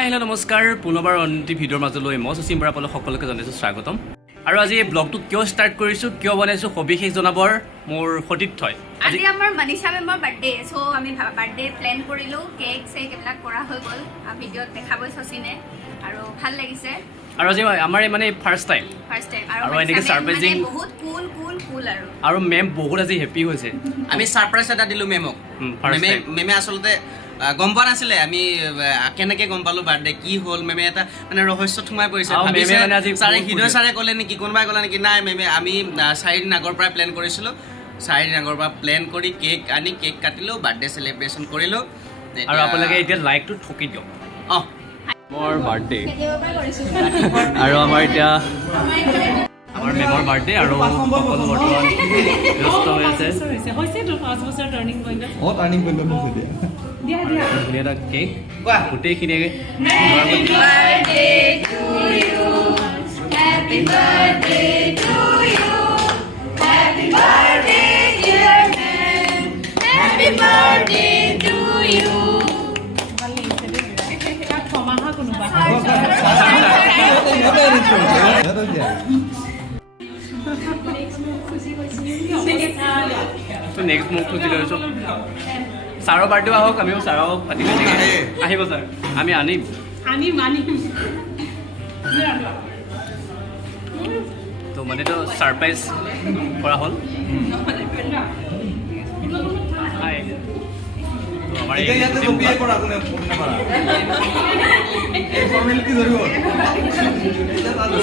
Hi hello' নমস্কাৰ পুনৰবাৰ অন্তি ভিডিঅ'ৰ মাজলৈ মই সচিন বৰা সকলোকে জনাইছোঁ স্বাগতম আৰু আজি এই ব্লগটো কিয় ষ্টাৰ্ট কৰিছোঁ কিয় বনাইছোঁ সবিশেষ জনাবৰ মোৰ সতীৰ্থই আজি আমাৰ মনীষা মেমৰ বাৰ্থডে সো আমি বাৰ্থডে প্ল্যান কৰিলোঁ কেক চেক এইবিলাক কৰা হৈ গ'ল ভিডিঅ'ত দেখাবই সচিনে আৰু ভাল লাগিছে আৰু আজি আমাৰ মানে ফাৰ্ষ্ট টাইম আৰু এনেকৈ ছাৰপ্ৰাইজিং বহুত কুল আৰু মেম বহুত আজি হেপী হৈছে আমি ছাৰপ্ৰাইজ এটা দিলোঁ মেমক মেমে আচলতে গম পোৱা নাছিলে আমি কেনেকৈ গম পালোঁ বাৰ্থডে কি হ'ল মেমে এটা মানে ৰহস্যত সোমাই পৰিছে ছাৰে হৃদয় ছাৰে ক'লে নেকি কোনোবাই ক'লে নেকি নাই মেমে আমি 4 দিন আগৰ পৰাই প্লেন কৰিছিলোঁ 4 দিন আগৰ পৰা প্লেন কৰি কেক আনি কেক কাটিলোঁ বাৰ্থডে চেলিব্ৰেশ্যন কৰিলোঁ আৰু আপোনালোকে এতিয়া লাইকটো ঠকি দিয়ক অঁ মোৰ বাৰ্থডে আৰু আমাৰ এতিয়া আমাৰ মেমৰ বাৰ্থডে আৰু সকলো বৰ্তমান ব্যস্ত হৈ আছে ধুনীয়া এটা কেক গোটেইখিনি নেক্সট মোক খুজি লৈছোঁ ছাৰৰ বাৰ্থডে আহক আমিও ছাৰক পাতিম আহিব ছাৰ আমি আনিম তো মানেতো ছাৰপ্ৰাইজ কৰা হ'ল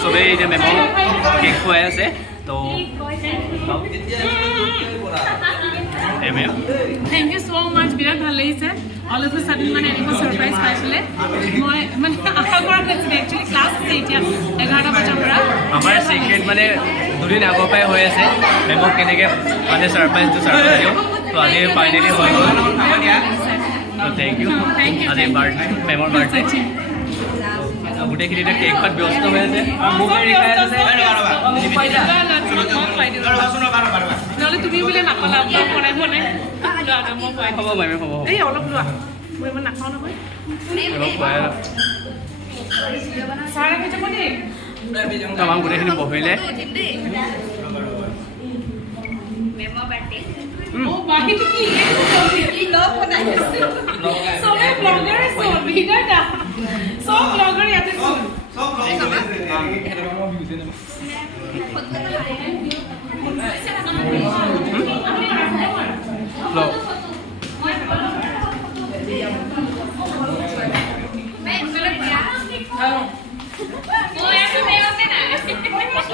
চবেই এতিয়া মেমক কেক খুৱাই আছে তো Thank you so much. বিৰাট ভাল লাগিছে all of a sudden মানে এনেকুৱা সাৰপ্ৰাইজ পাইছিলে মই মানে আশা কৰা নাছিলোঁ একচুৱেলি ক্লাছ আছে এতিয়া 11টা বজাৰ পৰা আমাৰ চিক্ৰেট মানে দুদিন আগৰ পৰাই হৈ আছে মেমক কেনেকৈ মানে ছাৰপ্ৰাইজটো দিওঁ তো আজি ফাইনেলি হৈ গ'ল তো থেংক ইউ আজি মেমৰ বাৰ্থডে গোটেইখিনি এতিয়া কেক খোৱাত ব্যস্ত হৈ আছে নহ'লে তুমি বোলে নাপালা বনাই বনাই হ'ব মেমে হ'ব এই অলপ লোৱা মই ইমান নাখাওঁ নহয় ছাৰে কেতিয়া বনাই আমাৰ গোটেইখিনি বহিলে মেমৰ birthday Oh, bahit ki love banai ase. So मैं blogger so video da. So blogger याते so. Vlog.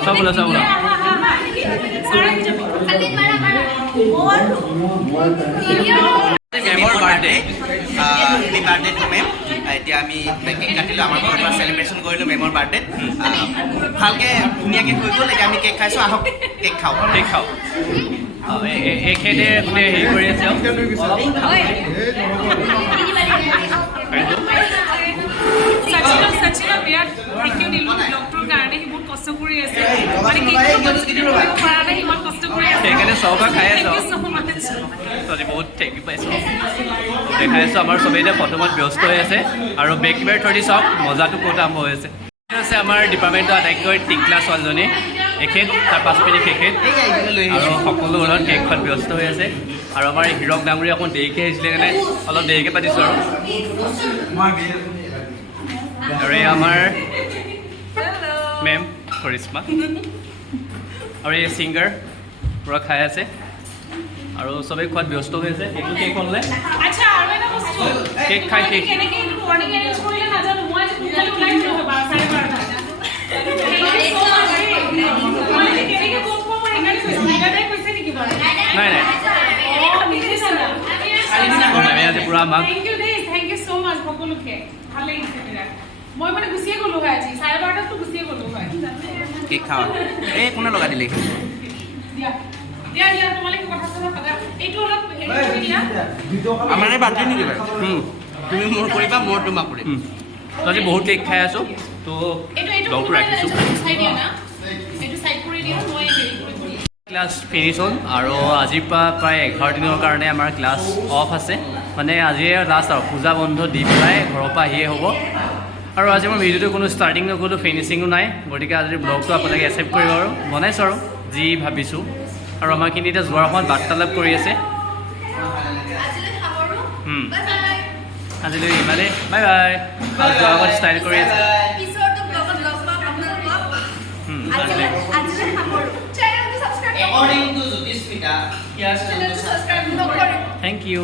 सब बोला মেমৰ birthday happy birthday to ma'am এতিয়া আমি কেক কাটিলোঁ আমাৰ ঘৰৰ পৰা চেলিব্ৰেশ্যন কৰিলোঁ মেমৰ বাৰ্থডে ভালকৈ ধুনীয়াকৈ হৈ গ'ল এতিয়া আমি কেক খাইছোঁ আহক কেক খাওঁ এখেতে গোটেই হেৰি কৰি আছে Sachin বিৰাট thank you দিলোঁ ব্লগটোৰ কাৰণে সি বহুত কষ্ট কৰি আছে মানে কেকটো পৰা নাই ইমান কষ্ট কৰি আছে সেইকাৰণে চৌকা খাই আছোঁ Thank you so much. তহঁতি বহুত থেংক ইউ পাইছোঁ দেখাই আছোঁ আমাৰ চবেই এতিয়া ফটোমত ব্যস্ত হৈ আছে আৰু বেক কেমেৰা থৈ দি চাওক মজাটো ক'ত আৰম্ভ হৈ আছে আছে আমাৰ ডিপাৰ্টমেণ্টৰ আটাইতকৈ টিকলা ছোৱালীজনী এখেত তাৰ পাছপিনে তেখেত আৰু সকলো ঘৰত কেক খোৱাত ব্যস্ত হৈ আছে আৰু আমাৰ হীৰক ডাঙৰী অকণ দেৰিকৈ আহিছিলে কাৰণে অলপ দেৰিকৈ পাতিছোঁ আৰু এই আমাৰ মেম কৰিশ্মা আৰু এই ছিংগাৰ পূৰা খাই আছে আৰু চবেই খোৱাত ব্যস্ত হৈ আছে এইটো কেক হ'লে আচ্ছা আৰু এটা বস্তু কেক খাই কেক কেনেকৈ এইটো মৰ্ণিং এৰেঞ্জ কৰিলে নাজানো মই আজি সোনকালে ওলাই দিলোঁ হয় 12:30 নাই মেমে আজি পূৰা আমাক Thank you so much সকলোকে ভাল লাগিছে বিৰাট মই মানে গুচিয়ে গ'লোঁ হয় আজি 12:30টো গুচিয়ে গ'লোঁ হয় কেক খাওঁ এই কোনে লগাই দিলে দিয়া তোমালোকে কথা চলা পাতা এইটো অলপ হেৰি কৰি দিয়া আমাৰ বাৰ্থডে নেকি বাৰু তুমি মোৰ কৰিবা মই তোমাক কৰিম তো আজি বহুত কেক খাই আছোঁ তো ব্লগটো ৰাখিছোঁ চাই দিয়া না এইটো চাইড কৰি দিয়া মই হেৰি কৰি দিম ক্লাছ ফিনিছ হ'ল আৰু আজিৰ পৰা প্ৰায় 11 দিনৰ কাৰণে আমাৰ ক্লাছ অফ আছে মানে আজিয়ে লাষ্ট আৰু পূজা বন্ধ দি পেলাই ঘৰৰ পৰা আহিয়ে হ'ব আৰু আজি মোৰ ভিডিঅ'টো কোনো ষ্টাৰ্টিং নকৰিলোঁ, ফিনিচিঙো নাই, গতিকে আজিৰ ব্লগটো আপোনালোকে একচেপ্ট কৰিব আৰু বনাইছোঁ আৰু যি ভাবিছোঁ। আৰু আমাৰখিনি এতিয়া যোৱাৰ সময়ত বাৰ্তালাপ কৰি আছে। আজিলৈ ইমানেই, বাই বাই। আৰু যোৱাৰ আগত ষ্টাইল কৰি আছে। Thank you.